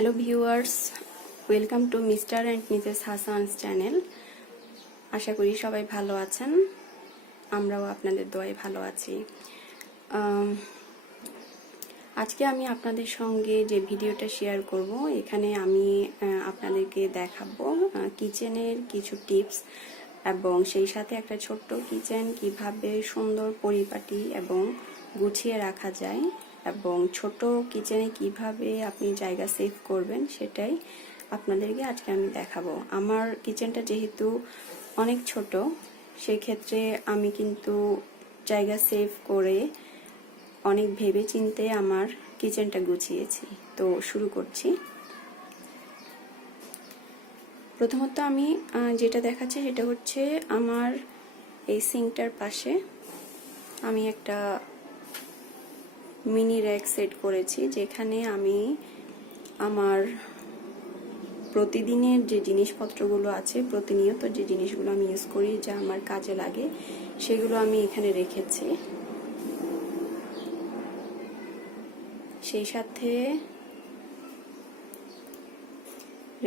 Hello viewers, welcome to mister and missus Hasan's channel. আশা করি সবাই ভালো আছেন, আমরাও আপনাদের দোয়ায় ভালো আছি। আজকে আমি আপনাদের সঙ্গে যে ভিডিওটা শেয়ার করব, এখানে আমি আপনাদেরকে দেখাবো কিচেনের কিছু টিপস এবং সেই সাথে একটা ছোট্ট কিচেন কিভাবে সুন্দর পরিপাটি এবং গুছিয়ে রাখা যায় এবং ছোট কিচেনে কিভাবে আপনি জায়গা সেভ করবেন সেটাই আপনাদেরকে আজকে আমি দেখাবো। আমার কিচেনটা যেহেতু অনেক ছোট, সেই ক্ষেত্রে আমি কিন্তু জায়গা সেভ করে অনেক ভেবে চিন্তে আমার কিচেনটা গুছিয়েছি। তো শুরু করছি। প্রথমত আমি যেটা দেখাচ্ছি সেটা হচ্ছে আমার এই সিঙ্কটার পাশে আমি একটা মিনি র্যাক সেট করেছি, যেখানে আমি আমার প্রতিদিনের যে জিনিসপত্রগুলো আছে, প্রতিনিয়ত যে জিনিসগুলো আমি ইউজ করি, যা আমার কাজে লাগে, সেগুলো আমি এখানে রেখেছি। সেই সাথে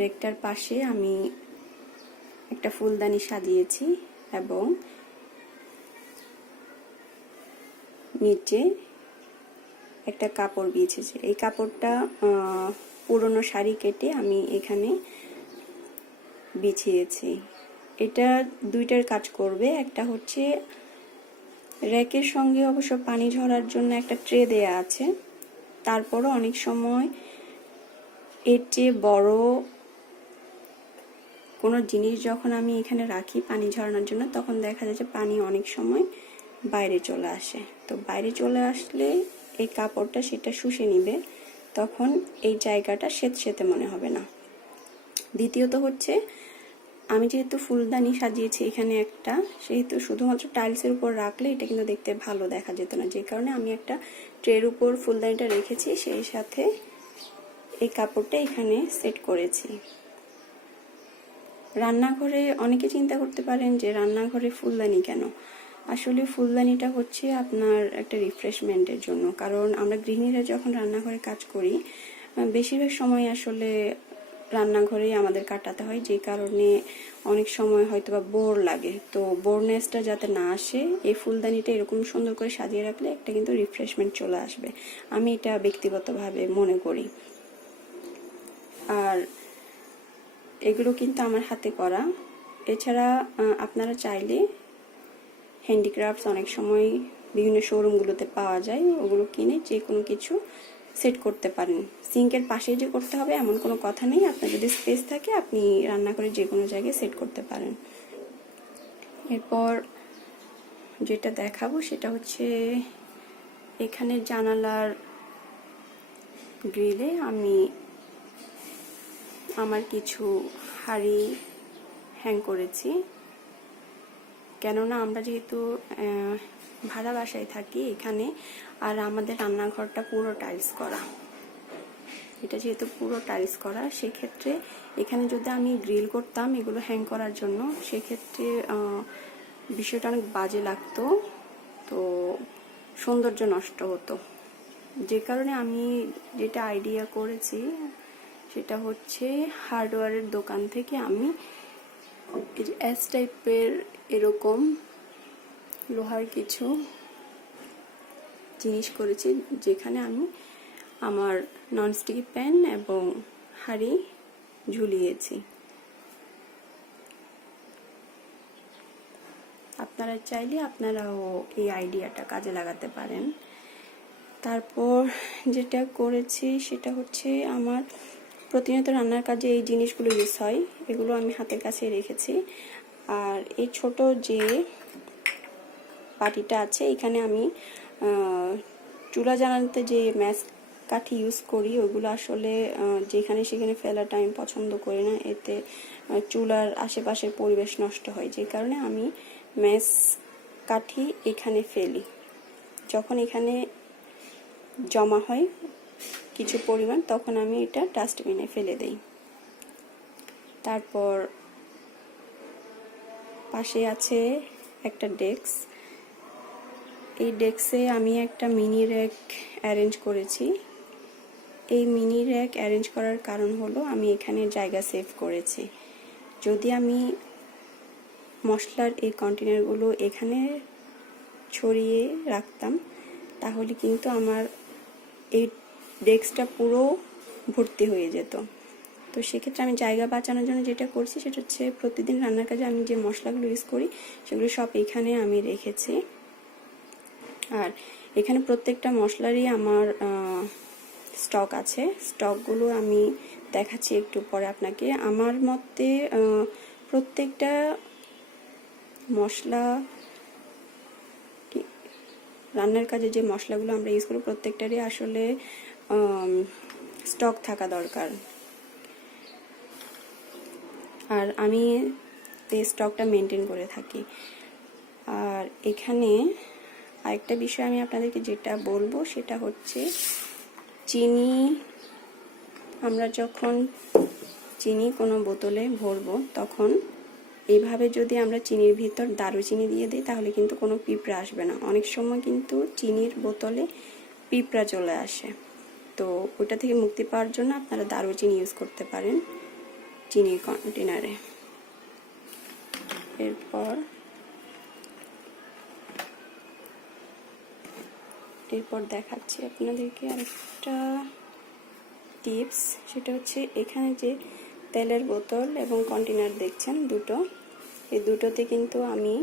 রেকটার পাশে আমি একটা ফুলদানি সাজিয়েছি এবং নিচে একটা কাপড় বিছিয়েছি। এই কাপড়টা পুরনো শাড়ি কেটে আমি এখানে বিছিয়েছি। এটা দুইটার কাজ করবে। একটা হচ্ছে র্যাকের সঙ্গে অবশ্য পানি ঝরার জন্য একটা ট্রে দেয়া আছে, তারপরও অনেক সময় এর চেয়ে বড় কোনো জিনিস যখন আমি এখানে রাখি পানি ঝরানোর জন্য, তখন দেখা যায় যে পানি অনেক সময় বাইরে চলে আসে। তো বাইরে চলে আসলে এই কাপড়টা সেটা শুষে নিবে, তখন এই জায়গাটা স্যাঁতস্যাঁতে মনে হবে না। দ্বিতীয়ত হচ্ছে আমি যেহেতু ফুলদানি সাজিয়েছি এখানে একটা, সেহেতু শুধুমাত্র টাইলসের উপর রাখলে এটা কিন্তু দেখতে ভালো দেখা যেত না, যে কারণে আমি একটা ট্রের উপর ফুলদানিটা রেখেছি, সেই সাথে এই কাপড়টা এখানে সেট করেছি। রান্নাঘরে অনেকে চিন্তা করতে পারেন যে রান্নাঘরে ফুলদানি কেন। আসলে ফুলদানিটা হচ্ছে আপনার একটা রিফ্রেশমেন্টের জন্য, কারণ আমরা গৃহিণীরা যখন রান্নাঘরে কাজ করি বেশিরভাগ সময় আসলে রান্নাঘরেই আমাদের কাটাতে হয়, যে কারণে অনেক সময় হয়তো বা বোর লাগে। তো বোরনেসটা যাতে না আসে, এই ফুলদানিটা এরকম সুন্দর করে সাজিয়ে রাখলে একটা কিন্তু রিফ্রেশমেন্ট চলে আসবে, আমি এটা ব্যক্তিগতভাবে মনে করি। আর এগুলো কিন্তু আমার হাতে করা। এছাড়া আপনারা চাইলে হ্যান্ডিক্রাফটস অনেক সময় বিভিন্ন শোরুমগুলোতে পাওয়া যায়, ওগুলো কিনে যে কোনো কিছু সেট করতে পারেন। সিঙ্কের পাশে যে করতে হবে এমন কোনো কথা নেই, আপনার যদি স্পেস থাকে আপনি রান্না করে যে কোনো জায়গায় সেট করতে পারেন। এরপর যেটা দেখাবো সেটা হচ্ছে এখানে জানালার গ্রিলে আমি আমার কিছু হাঁড়ি হ্যাং করেছি, কেননা আমরা যেহেতু ভাড়া বাসায় থাকি এখানে, আর আমাদের রান্নাঘরটা পুরো টাইলস করা, এটা যেহেতু পুরো টাইলস করা, সেক্ষেত্রে এখানে যদি আমি গ্রিল করতাম এগুলো হ্যাং করার জন্য, সেক্ষেত্রে বিষয়টা অনেক বাজে লাগতো, তো সৌন্দর্য নষ্ট হতো। যে কারণে আমি যেটা আইডিয়া করেছি সেটা হচ্ছে হার্ডওয়্যারের দোকান থেকে আমি এস টাইপের এরকম লোহার কিছু জিনিস করেছি, যেখানে আমি আমার ননস্টিকি প্যান এবং হাঁড়ি ঝুলিয়েছি। আপনারা চাইলে আপনারাও এই আইডিয়াটা কাজে লাগাতে পারেন। তারপর যেটা করেছি সেটা হচ্ছে আমার প্রতিনিয়ত রান্নার কাজে এই জিনিসগুলো ইউজ হয়, এগুলো আমি হাতের কাছে রেখেছি। আর এই ছোট যে বাটিটা আছে, এখানে আমি চুলা জ্বালানোতে যে ম্যাচ কাঠি ইউজ করি, ওইগুলো আসলে যেখানে সেখানে ফেলাটা আমি পছন্দ করি না, এতে চুলার আশেপাশের পরিবেশ নষ্ট হয়। যে কারণে আমি ম্যাচ কাঠি এখানে ফেলি, যখন এখানে জমা হয় কিছু পরিমাণ তখন আমি এটা ডাস্টবিনে ফেলে দেই। তারপর পাশে আছে একটা ডেস্ক, এই ডেস্কে আমি একটা মিনি র্যাক অ্যারেঞ্জ করেছি। এই মিনি র্যাক অ্যারেঞ্জ করার কারণ হলো আমি এখানে জায়গা সেভ করেছি। যদি আমি মশলার এই কন্টেনারগুলো এখানে ছড়িয়ে রাখতাম তাহলে কিন্তু আমার এই ডেস্কটা পুরো ভর্তি হয়ে যেত। তো সেক্ষেত্রে আমি জায়গা বাঁচানোর জন্য যেটা করছি সেটা হচ্ছে প্রতিদিন রান্নার কাজে আমি যে মশলাগুলো ইউজ করি সেগুলো সব এখানে আমি রেখেছি। আর এখানে প্রত্যেকটা মশলারই আমার স্টক আছে। স্টকগুলো আমি দেখাচ্ছি একটু পরে আপনাকে। আমার মতে প্রত্যেকটা মশলা রান্নার কাজে যে মশলাগুলো আমরা ইউজ করি প্রত্যেকটারই আসলে স্টক থাকা দরকার। আর আমি এই স্টকটা মেনটেন করে থাকি। আর এখানে আরেকটা বিষয় আমি আপনাদেরকে যেটা বলবো সেটা হচ্ছে চিনি। আমরা যখন চিনি কোনো বোতলে ভরবো তখন এইভাবে যদি আমরা চিনির ভিতর দারুচিনি দিয়ে দিই তাহলে কিন্তু কোনো পিঁপড়া আসবে না। অনেক সময় কিন্তু চিনির বোতলে পিঁপড়া চলে আসে, তো ওটা থেকে মুক্তি পাওয়ার জন্য আপনারা দারুচিনি ইউজ করতে পারেন চিনির কন্টেনারে। এরপর দেখাচ্ছি আপনাদেরকে আরেকটা টিপস, সেটা হচ্ছে এখানে যে তেলের বোতল এবং কন্টেনার দেখছেন দুটো, এই দুটোতে কিন্তু আমি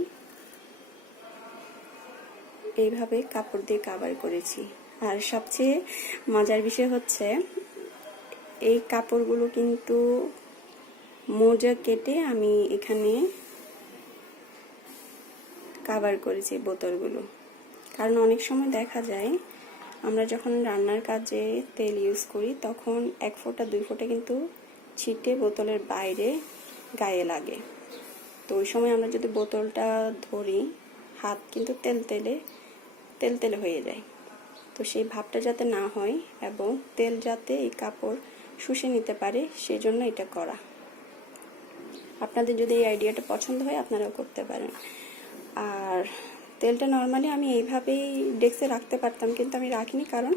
এইভাবে কাপড় দিয়ে কভার করেছি। আর সবচেয়ে মজার বিষয় হচ্ছে এই কাপড়গুলো কিন্তু মোজা কেটে আমি এখানে কভার করেছি বোতলগুলো। কারণ অনেক সময় দেখা যায় আমরা যখন রান্নার কাজে তেল ইউজ করি তখন 1 ফোঁটা 2 ফোঁটা কিন্তু ছিটে বোতলের বাইরে গায়ে লাগে। তো ওই সময় আমরা যদি বোতলটা ধরি হাত কিন্তু তেল তেলে হয়ে যায়। তো সেই ভাবটা যাতে না হয় এবং তেল যাতে এই কাপড় শুষে নিতে পারে সেজন্য এটা করা। আপনাদের যদি এই আইডিয়াটা পছন্দ হয় আপনারাও করতে পারেন। আর তেলটা নর্মালি আমি এইভাবেই ডেস্কে রাখতে পারতাম, কিন্তু আমি রাখিনি, কারণ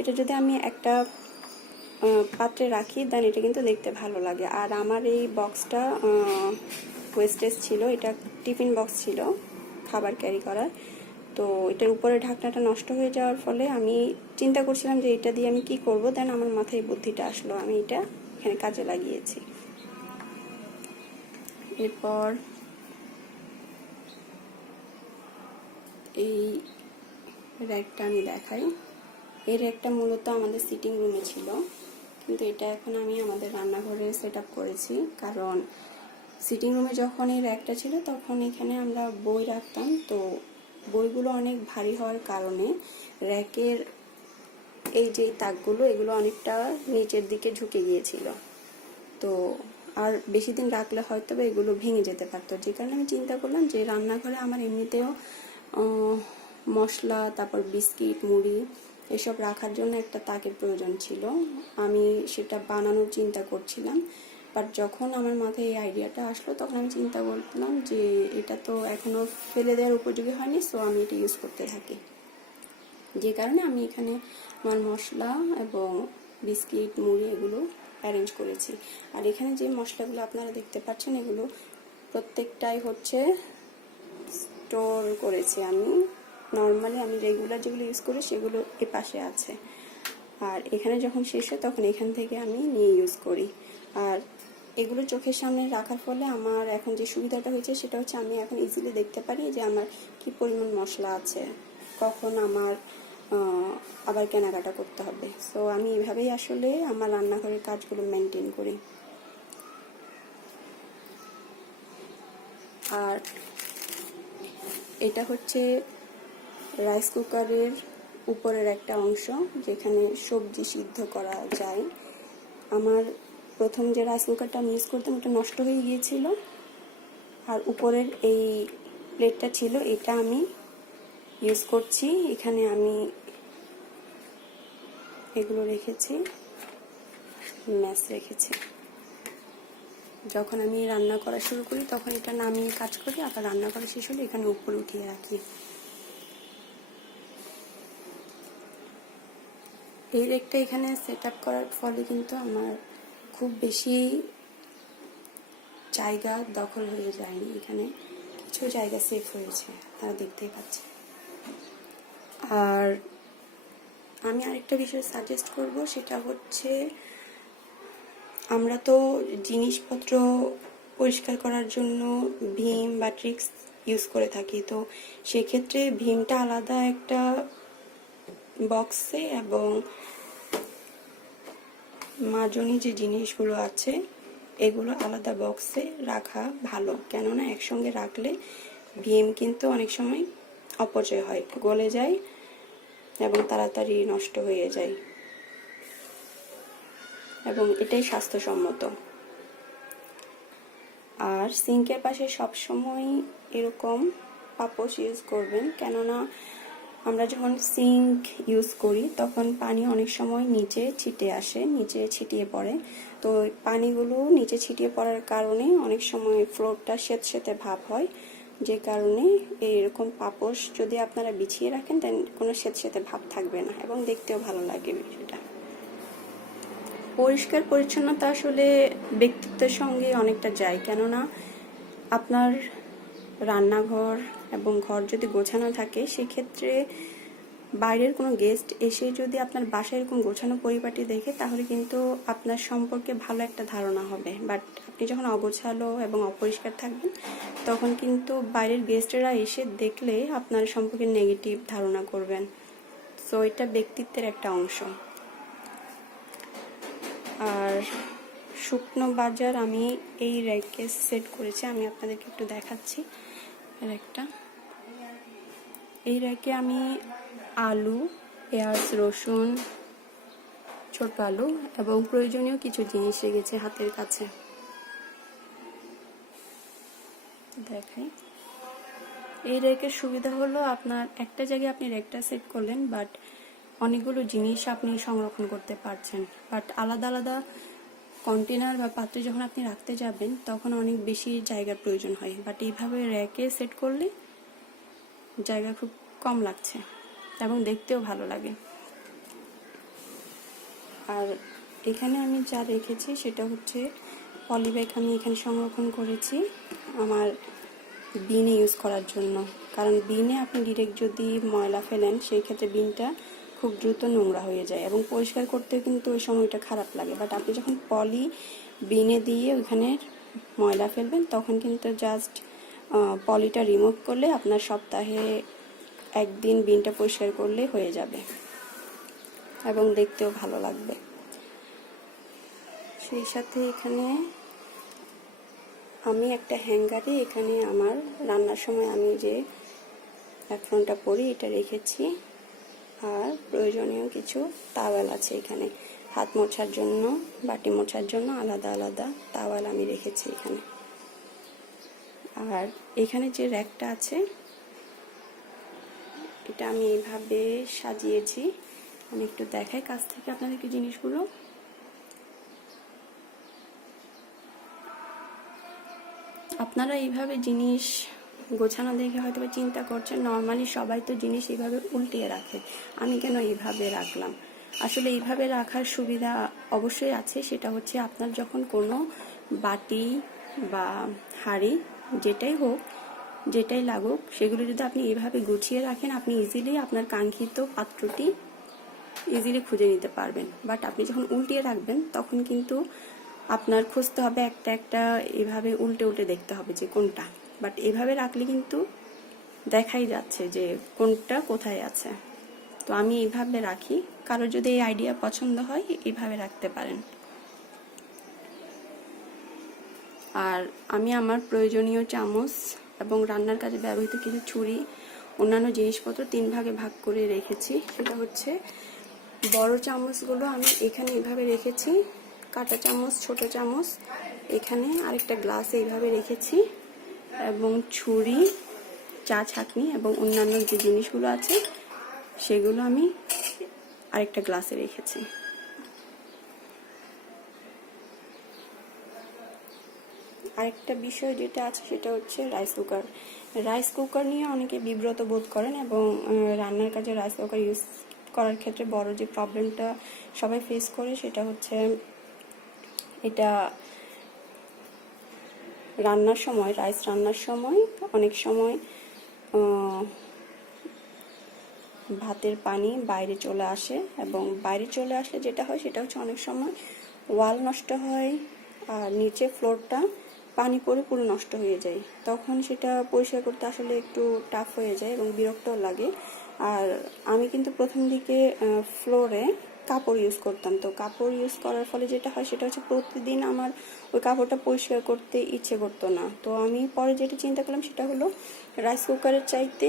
এটা যদি আমি একটা পাত্রে রাখি দেন এটা কিন্তু দেখতে ভালো লাগে। আর আমার এই বক্সটা ওয়েস্টেজ ছিল, এটা টিফিন বক্স ছিল খাবার ক্যারি করার। তো এটার উপরে ঢাকনাটা নষ্ট হয়ে যাওয়ার ফলে আমি চিন্তা করছিলাম যে এটা দিয়ে আমি কি করব, দেন আমার মাথায় বুদ্ধিটা আসলো, আমি এটা এখানে কাজে লাগিয়েছি। এরপর এই র্যাকটা আমি দেখাই। এই র্যাকটা মূলত আমাদের সিটিং রুমে ছিল, কিন্তু এটা এখন আমি আমাদের রান্নাঘরে সেট আপ করেছি। কারণ সিটিং রুমে যখন এই র্যাকটা ছিল তখন এখানে আমরা বই রাখতাম, তো বইগুলো অনেক ভারী হওয়ার কারণে র্যাকের এই যে তাকগুলো এগুলো অনেকটা নিচের দিকে ঝুঁকে গিয়েছিল। তো আর বেশি দিন রাখলে হয়তো এগুলো ভেঙে যেতে পারতো, যে কারণে আমি চিন্তা করলাম যে রান্নাঘরে আমার এমনিতেও মশলা তারপর বিস্কিট মুড়ি এসব রাখার জন্য একটা তাকের প্রয়োজন ছিল। আমি সেটা বানানোর চিন্তা করছিলাম, বাট যখন আমার মাথায় এই আইডিয়াটা আসলো তখন আমি চিন্তা করলাম যে এটা তো এখনো ফেলে দেওয়ার উপযোগী হয়নি, সো আমি এটা ইউজ করতে থাকি। যে কারণে আমি এখানে আমার মশলা এবং বিস্কিট মুড়ি এগুলো অ্যারেঞ্জ করেছি। আর এখানে যে মশলাগুলো আপনারা দেখতে পাচ্ছেন এগুলো প্রত্যেকটাই হচ্ছে স্টোর করেছি আমি। নর্মালি আমি রেগুলার যেগুলো ইউজ করি সেগুলো এ পাশে আছে, আর এখানে যখন শেষ হয় তখন এখান থেকে আমি নিয়ে ইউজ করি। আর এগুলো চোখের সামনে রাখার ফলে আমার এখন যে সুবিধাটা হয়েছে সেটা হচ্ছে আমি এখন ইজিলি দেখতে পারি যে আমার কি পরিমাণ মশলা আছে, কখন আমার আবার কেনাকাটা করতে হবে। সো আমি এভাবেই আসলে আমার রান্নাঘরের কাজগুলো মেনটেন করি। আর এটা হচ্ছে রাইস কুকারের উপরের একটা অংশ যেখানে সবজি সিদ্ধ করা যায়। আমার প্রথম যে রাইস কুকারটা আমি ইউজ করতাম ওটা নষ্ট হয়ে গিয়েছিল, আর উপরের এই প্লেটটা ছিল এটা আমি ইউজ করছি। এখানে আমি এগুলো রেখেছি, ম্যাশ রেখেছি। যখন আমি রান্না করা শুরু করি তখন এটা নামিয়ে কাজ করি, আবার রান্না করা শেষ হলে এখানে উপরে উঠিয়ে রাখি। এই রেকটা এখানে সেট আপ করার ফলে কিন্তু আমার খুব বেশি জায়গা দখল হয়ে যায়নি, এখানে কিছু জায়গা সেভ হয়েছে, তারা দেখতেই পাচ্ছে। আর আমি আরেকটা বিষয় সাজেস্ট করব, সেটা হচ্ছে আমরা তো জিনিসপত্র পরিষ্কার করার জন্য ভীম বা ট্রিক্স ইউজ করে থাকি, তো সেক্ষেত্রে ভীমটা আলাদা একটা বক্সে এবং মাজনি যে জিনিসগুলো আছে এগুলো আলাদা বক্সে রাখা ভালো, কেননা একসঙ্গে রাখলে ভীম কিন্তু অনেক সময় অপচয় হয়, গলে যায় এবং তাড়াতাড়ি নষ্ট হয়ে যায়, এবং এটাই স্বাস্থ্যসম্মত। আর সিঙ্কের পাশে সবসময় এরকম পাপোশ ইউজ করবেন, কেননা আমরা যখন সিঙ্ক ইউজ করি তখন পানি অনেক সময় নিচে ছিটে আসে, নিচে ছিটিয়ে পড়ে, তো পানিগুলো নিচে ছিটিয়ে পড়ার কারণে অনেক সময় ফ্লোরটা স্যাঁতসেঁতে ভাব হয়, যে কারণে এইরকম পাপোশ যদি আপনারা বিছিয়ে রাখেন দেন কোনো স্যাঁতসেঁতে ভাব থাকবে না এবং দেখতেও ভালো লাগে বিষয়টা। পরিষ্কার পরিচ্ছন্নতা আসলে ব্যক্তিত্বের সঙ্গে অনেকটা যায়, কেননা আপনার রান্নাঘর এবং ঘর যদি গোছানো থাকে সেক্ষেত্রে বাইরের কোনো গেস্ট এসে যদি আপনার বাসায় এরকম গোছানো পরিপাটি দেখে তাহলে কিন্তু আপনার সম্পর্কে ভালো একটা ধারণা হবে, বাট আপনি যখন অগোছালো এবং অপরিষ্কার থাকবেন তখন কিন্তু বাইরের গেস্টেরা এসে দেখলে আপনার সম্পর্কে নেগেটিভ ধারণা করবেন, সো এটা ব্যক্তিত্বের একটা অংশ। আর শুকনো বাজার আমি এই র্যাকে সেট করেছি, আমি আপনাদেরকে একটু দেখাচ্ছি র্যাকটা। এই র্যাকে আমি আলু, পেঁয়াজ, রসুন, ছোট আলু এবং প্রয়োজনীয় কিছু জিনিস রেখেছি হাতের কাছে, দেখাই। এই র্যাকের সুবিধা হলো আপনার একটা জায়গায় আপনি র্যাকটা সেট করলেন, বাট অনেকগুলো জিনিস আপনি সংরক্ষণ করতে পারছেন, বাট আলাদা আলাদা কন্টেনার বা পাত্রে যখন আপনি রাখতে যাবেন তখন অনেক বেশি জায়গার প্রয়োজন হয়, বাট এইভাবে র্যাকে সেট করলে জায়গা খুব কম লাগছে এবং দেখতেও ভালো লাগে। আর এখানে আমি যা রেখেছি সেটা হচ্ছে পলিব্যাগ, আমি এখানে সংরক্ষণ করেছি আমার বিনে ইউজ করার জন্য, কারণ বিনে আপনি ডিরেক্ট যদি ময়লা ফেলেন সেই ক্ষেত্রে বিনটা খুব দ্রুত নোংরা হয়ে যায় এবং পরিষ্কার করতে কিন্তু ওই সময়টা খারাপ লাগে, বাট আপনি যখন পলি বিনে দিয়ে ওইখানে ময়লা ফেলবেন তখন কিন্তু জাস্ট পলিটা রিমুভ করলে আপনার সপ্তাহে একদিন বিনটা পরিষ্কার করলে হয়ে যাবে এবং দেখতেও ভালো লাগবে। সেই সাথে এখানে আমি একটা হ্যাঙ্গারে এখানে আমার রান্নার সময় আমি যে অ্যাপ্রনটা পরি এটা রেখেছি, আর প্রয়োজনীয় কিছু তাওয়াল আছে এখানে, হাত মোছার জন্য, বাটি মোছার জন্য আলাদা আলাদা তাওয়াল আমি রেখেছি এখানে। আর এখানে যে র্যাকটা আছে এটা আমি এইভাবে সাজিয়েছি, আমি একটু দেখাই কাছ থেকে আপনাদেরকে জিনিসগুলো। আপনারা এইভাবে জিনিস গোছানো দেখে হয়তো চিন্তা করছেন নর্মালি সবাই তো জিনিস এইভাবে উল্টিয়ে রাখে, আমি কেন এইভাবে রাখলাম। আসলে এইভাবে রাখার সুবিধা অবশ্যই আছে, সেটা হচ্ছে আপনার যখন কোনো বাটি বা হাঁড়ি যেটাই হোক যেটাই লাগুক সেগুলো যদি আপনি এইভাবে গুছিয়ে রাখেন আপনি ইজিলি আপনার কাঙ্ক্ষিত পাত্রটি ইজিলি খুঁজে নিতে পারবেন, বাট আপনি যখন উল্টিয়ে রাখবেন তখন কিন্তু আপনার খুঁজতে হবে একটা একটা, এভাবে উল্টে উল্টে দেখতে হবে যে কোনটা, বাট এভাবে রাখলে কিন্তু দেখাই যাচ্ছে যে কোনটা কোথায় আছে। তো আমি এইভাবে রাখি, কারো যদি এই আইডিয়া পছন্দ হয় এইভাবে রাখতে পারেন। আর আমি আমার প্রয়োজনীয় চামচ এবং রান্নার কাজে ব্যবহৃত কিছু ছুরি অন্যান্য জিনিসপত্র 3 ভাগে ভাগ করে রেখেছি, সেটা হচ্ছে বড় চামচগুলো আমি এখানে এইভাবে রেখেছি, কাঁটা চামচ, ছোট চামচ এখানে, আরেকটা গ্লাস এইভাবে রেখেছি, এবং ছুরি, চা ছাঁকনি এবং অন্যান্য যে জিনিসগুলো আছে সেগুলো আমি আরেকটা গ্লাসে রেখেছি। আরেকটা বিষয় যেটা আছে সেটা হচ্ছে রাইস কুকার। রাইস কুকার নিয়ে অনেকে বিব্রত বোধ করেন এবং রান্নার কাজে রাইস কুকার ইউজ করার ক্ষেত্রে বড় যে প্রবলেমটা সবাই ফেস করে সেটা হচ্ছে এটা রান্নার সময়, রাইস রান্নার সময় অনেক সময় ভাতের পানি বাইরে চলে আসে, এবং বাইরে চলে আসলে যেটা হয় সেটা হচ্ছে অনেক সময় ওয়াল নষ্ট হয় আর নিচে ফ্লোরটা পানি পড়ে পুরো নষ্ট হয়ে যায়। তখন সেটা পরিষ্কার করতে আসলে একটু টাফ হয়ে যায় এবং বিরক্তও লাগে। আর আমি কিন্তু প্রথম দিকে ফ্লোরে কাপড় ইউজ করতাম, তো কাপড় ইউজ করার ফলে যেটা হয় সেটা হচ্ছে প্রতিদিন আমার ওই কাপড়টা পরিষ্কার করতে ইচ্ছে করতো না। তো আমি পরে যেটা চিন্তা করলাম সেটা হলো রাইস কুকারের চাইতে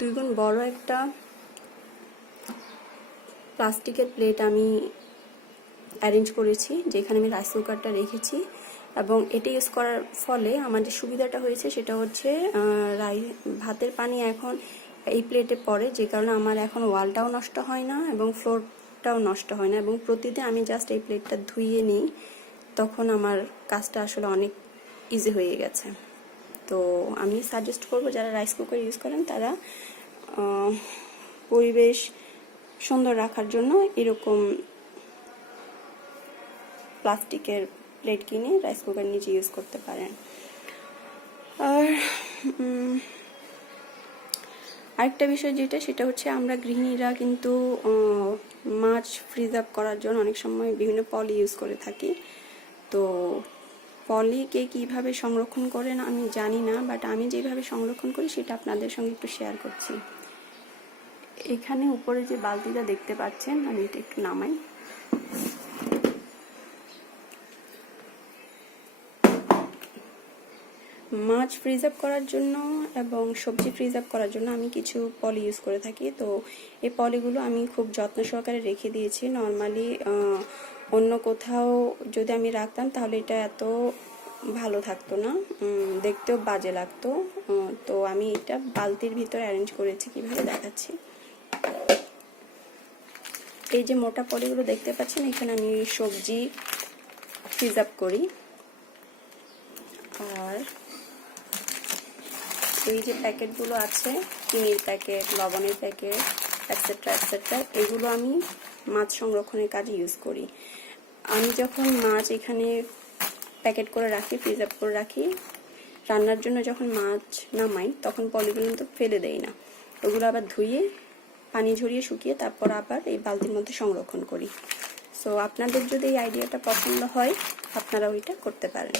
2 গুণ বড় একটা প্লাস্টিকের প্লেট আমি অ্যারেঞ্জ করেছি, যেখানে আমি রাইস কুকারটা রেখেছি। এবং এটা ইউজ করার ফলে আমার যে সুবিধাটা হয়েছে সেটা হচ্ছে ভাতের পানি এখন এই প্লেটে পড়ে, যে কারণে আমার এখন ওয়ালটাও নষ্ট হয় না এবং ফ্লোরটাও নষ্ট হয় না, এবং প্রতিদিন আমি জাস্ট এই প্লেটটা ধুইয়ে নিই। তখন আমার কাজটা আসলে অনেক ইজি হয়ে গেছে। তো আমি সাজেস্ট করব যারা রাইস কুকার ইউজ করেন তারা পরিবেশ সুন্দর রাখার জন্য এরকম প্লাস্টিকের প্লেট কিনে রাইস কুকার নিচে ইউজ করতে পারেন। আর আরেকটা বিষয় যেটা সেটা হচ্ছে আমরা গৃহিণীরা কিন্তু মাছ ফ্রিজ আপ করার জন্য অনেক সময় বিভিন্ন পলি ইউজ করে থাকি। তো পলিকে কিভাবে সংরক্ষণ করেন আমি জানি না, বাট আমি যেভাবে সংরক্ষণ করি সেটা আপনাদের সঙ্গে একটু শেয়ার করছি। এখানে উপরে যে বালতিটা দেখতে পাচ্ছেন, আমি এটা একটু নামাই। মাছ ফ্রিজ আপ করার জন্য এবং সবজি ফ্রিজ আপ করার জন্য আমি কিছু পলি ইউজ করে থাকি। তো এই পলিগুলো আমি খুব যত্ন সহকারে রেখে দিয়েছি। নর্মালি অন্য কোথাও যদি আমি রাখতাম তাহলে এটা এত ভালো থাকতো না, দেখতেও বাজে লাগতো। তো আমি এটা বালতির ভিতরে অ্যারেঞ্জ করেছি, কিভাবে দেখাচ্ছি। এই যে মোটা পলিগুলো দেখতে পাচ্ছেন, এখানে আমি সবজি ফ্রিজ আপ করি। আর এই যে প্যাকেটগুলো আছে, চিনির প্যাকেট, লবণের প্যাকেট, এটসেট্রা এটসেট্রা, এগুলো আমি মাছ সংরক্ষণের কাজে ইউজ করি। আমি যখন মাছ এখানে প্যাকেট করে রাখি, ফ্রিজ আপ করে রাখি, রান্নার জন্য যখন মাছ নামাই তখন পলিগুলো কিন্তু ফেলে দেই না, ওগুলো আবার ধুয়ে পানি ঝরিয়ে শুকিয়ে তারপর আবার এই বালতির মধ্যে সংরক্ষণ করি। সো আপনাদের যদি এই আইডিয়াটা পছন্দ হয় আপনারা ওইটা করতে পারেন।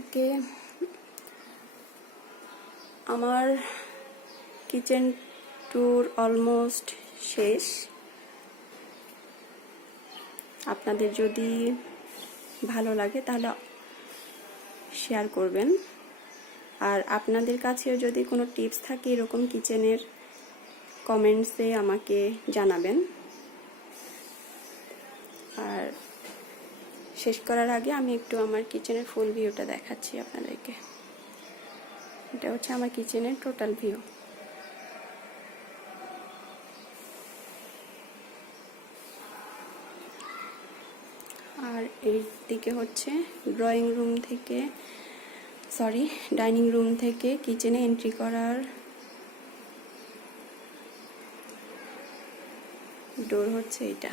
ওকে, আমার কিচেন ট্যুর অলমোস্ট শেষ। আপনাদের যদি ভালো লাগে তাহলে শেয়ার করবেন, আর আপনাদের কাছেও যদি কোনো টিপস থাকে এরকম কিচেনের, কমেন্টসে আমাকে জানাবেন। আর শেষ করার আগে আমি একটু আমার কিচেনের ফুল ভিউটা দেখাচ্ছি আপনাদেরকে। এটা হচ্ছে আমার কিচেনের টোটাল ভিউ। আর এই দিকে হচ্ছে ডাইনিং রুম থেকে কিচেনে এন্ট্রি করার ডোর হচ্ছে এটা।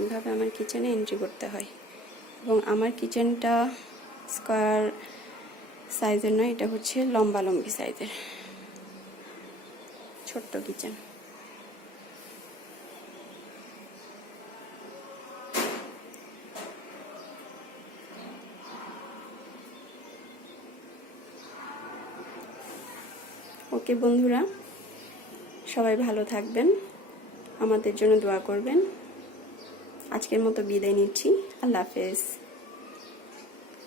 এইভাবে আমার কিচেনে এন্ট্রি করতে হয়, এবং আমার কিচেনটা স্কোয়ার সাইজের নয়, এটা হচ্ছে লম্বালম্বি সাইজের ছোট্ট কিচেন। ওকে বন্ধুরা, সবাই ভালো থাকবেন, আমাদের জন্য দোয়া করবেন। আজকের মতো বিদায় নিচ্ছি। আল্লাহ হাফেজ।